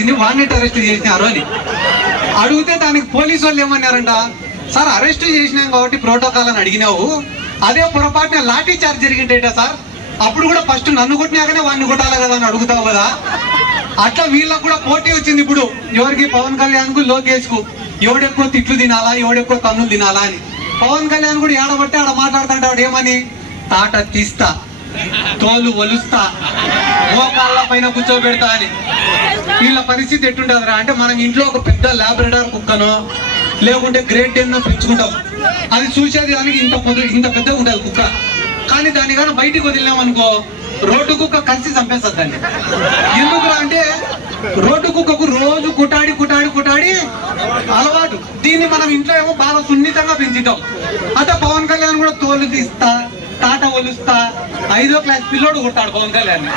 వచ్చింది, వాడిని అరెస్ట్ చేసినారు అని అడిగితే దానికి పోలీసు వాళ్ళు ఏమన్నారంట, సార్ అరెస్ట్ చేసినాం కాబట్టి ప్రోటోకాల్ అని అడిగినావు, అదే పొరపాటున లాఠీ చార్జ్ జరిగిందేట సార్, అప్పుడు కూడా ఫస్ట్ నన్ను కొట్టినాకనే వాడిని కొట్టాలి కదా అని అడుగుతావు కదా. అట్లా వీళ్ళకు కూడా పోటీ వచ్చింది ఇప్పుడు, ఎవరికి పవన్ కళ్యాణ్ కు లోకేష్ కు ఎవడెక్కువ తిట్లు తినాలా, ఎవడెక్కువ తన్నులు తినాలా అని. పవన్ కళ్యాణ్ కూడా ఏడబట్టి ఆడ మాట్లాడుతుంటాడు ఏమని, తాట తీస్తా, తోలు ఒలుస్తా, మోకాళ్ళ పైన కూర్చోబెడతా అని. వీళ్ళ పరిస్థితి ఎట్టుంటదిరా అంటే, మనం ఇంట్లో ఒక పెద్ద లాబ్రడార్ కుక్కనో లేకుంటే గ్రేట్ డేన్ పెంచుకుంటాం, అది చూసేది దానికి ఇంత పెద్దగా ఉంటుంది కుక్క, కానీ దాన్ని కానీ బయటికి వదిలినాం అనుకో రోడ్డు కుక్క కలిసి చంపేస్తుంది దాన్ని. ఎందుకురా అంటే రోడ్డు కుక్కకు రోజు కుటాడి కుటాడి కుటాడి అలవాటు, దీన్ని మనం ఇంట్లో ఏమో బాగా సున్నితంగా పెంచుతాం. అంటే పవన్ కళ్యాణ్ కూడా తోలు తీస్తా, తాట ఒలుస్తా, 5వ క్లాస్ పిల్లోడు కొట్టాడు పవన్ కళ్యాణ్.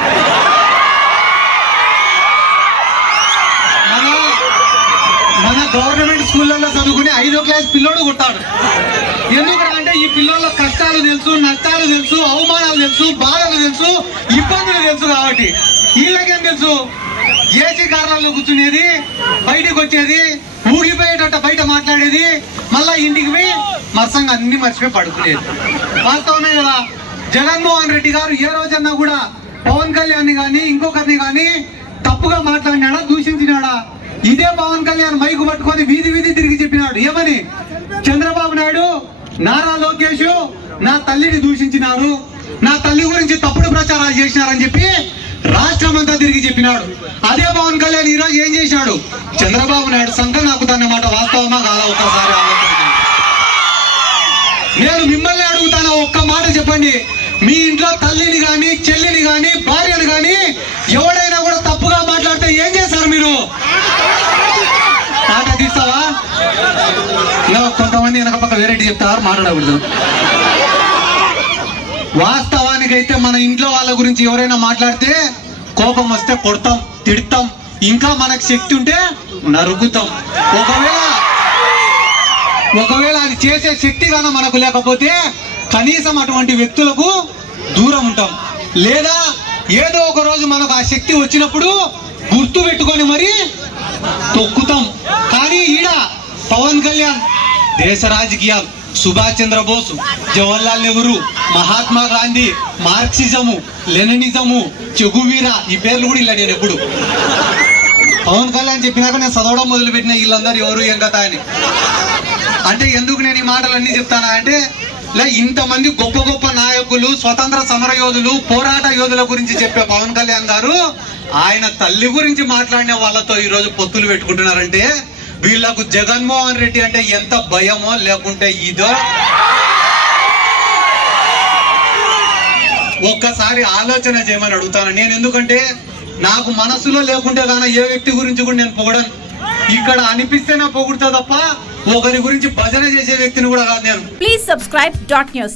మన గవర్నమెంట్ స్కూళ్ళల్లో చదువుకుని 5వ క్లాస్ పిల్లోడు కొట్టాడు. ఎందుకంటే ఈ పిల్లల కష్టాలు తెలుసు, నష్టాలు తెలుసు, అవమానాలు తెలుసు, బాధలు తెలుసు, ఇబ్బందులు తెలుసు. కాబట్టి వీళ్ళకేం తెలుసు, ఏసీ కార్లలో కూర్చునేది, బయటకు వచ్చేది, ఊగిపోయేటట్టు బయట మాట్లాడేది, మళ్ళా ఇంటికి పోయి మరసంగా అన్ని మర్చిపోయి పడుకునేది. వాస్తవమే కదా. జగన్మోహన్ రెడ్డి గారు ఏ రోజన్నా కూడా పవన్ కళ్యాణ్ కానీ ఇంకొకరిని కానీ తప్పుగా మాట్లాడినాడా, దూషించినాడా? ఇదే పవన్ కళ్యాణ్ మైకు పట్టుకొని వీధి వీధి తిరిగి చెప్పినాడు ఏమని, చంద్రబాబు నాయుడు, నారా లోకేష్ నా తల్లిని దూషించినారు, నా తల్లి గురించి తప్పుడు ప్రచారాలు చేసినారని చెప్పి రాష్ట్రం అంతా తిరిగి చెప్పినాడు. అదే పవన్ కళ్యాణ్ ఈ రోజు ఏం చేసినాడు, చంద్రబాబు నాయుడు సంఘం నాకుతానమాట. వాస్తవమా కాదా? ఒక్కసారి ఆలోచించండి. నేను మిమ్మల్ని అడుగుతాను, ఒక్క మాట చెప్పండి, మీ ఇంట్లో తల్లిని కానీ చెల్లిని కానీ భార్యను కానీ ఎవడైనా కూడా తప్పుగా మాట్లాడితే ఏం చేస్తారు మీరు? తాట తీస్తావా? కొంతమంది వెనక పక్క వేరేటి చెప్తారు, మాట్లాడకూడదు. వాస్తవానికైతే మన ఇంట్లో వాళ్ళ గురించి ఎవరైనా మాట్లాడితే కోపం వస్తే కొడతాం, తిడతాం, ఇంకా మనకు శక్తి ఉంటే నరుకుతాం. ఒకవేళ అది చేసే శక్తి గాన మనకు లేకపోతే కనీసం అటువంటి వ్యక్తులకు దూరం ఉంటాం. లేదా ఏదో ఒక రోజు మనకు ఆ శక్తి వచ్చినప్పుడు గుర్తు పెట్టుకొని మరి తొక్కుతాం. కానీ ఈడ పవన్ కళ్యాణ్ దేశ రాజకీయాలు, సుభాష్ చంద్రబోస్, జవహర్లాల్ నెహ్రూ, మహాత్మా గాంధీ, మార్క్సిజము, లెనినిజము, చెగువీరా, ఈ పేర్లు కూడా ఇలా నేను ఎప్పుడు పవన్ కళ్యాణ్ చెప్పినాక నేను చదవడం మొదలుపెట్టిన వీళ్ళందరూ ఎవరు ఏం కథ అని. అంటే ఎందుకు నేను ఈ మాటలన్నీ చెప్తానా అంటే, ఇంతమంది గొప్ప గొప్ప నాయకులు, స్వతంత్ర సమర యోధులు, పోరాట యోధుల గురించి చెప్పే పవన్ కళ్యాణ్ గారు ఆయన తల్లి గురించి మాట్లాడిన వాళ్ళతో ఈ రోజు పొత్తులు పెట్టుకుంటున్నారంటే వీళ్ళకు జగన్మోహన్ రెడ్డి అంటే ఎంత భయమో లేకుంటే ఇదో ఒక్కసారి ఆలోచన చేయమని అడుగుతాను నేను. ఎందుకంటే నాకు మనసులో లేకుంటే కానీ ఏ వ్యక్తి గురించి కూడా నేను పొగడను. ఇక్కడ అనిపిస్తేనే పొగుడుతా తప్ప ఒకరి గురించి భజన చేసే వ్యక్తిని కూడా కాదు నేను. Please subscribe .news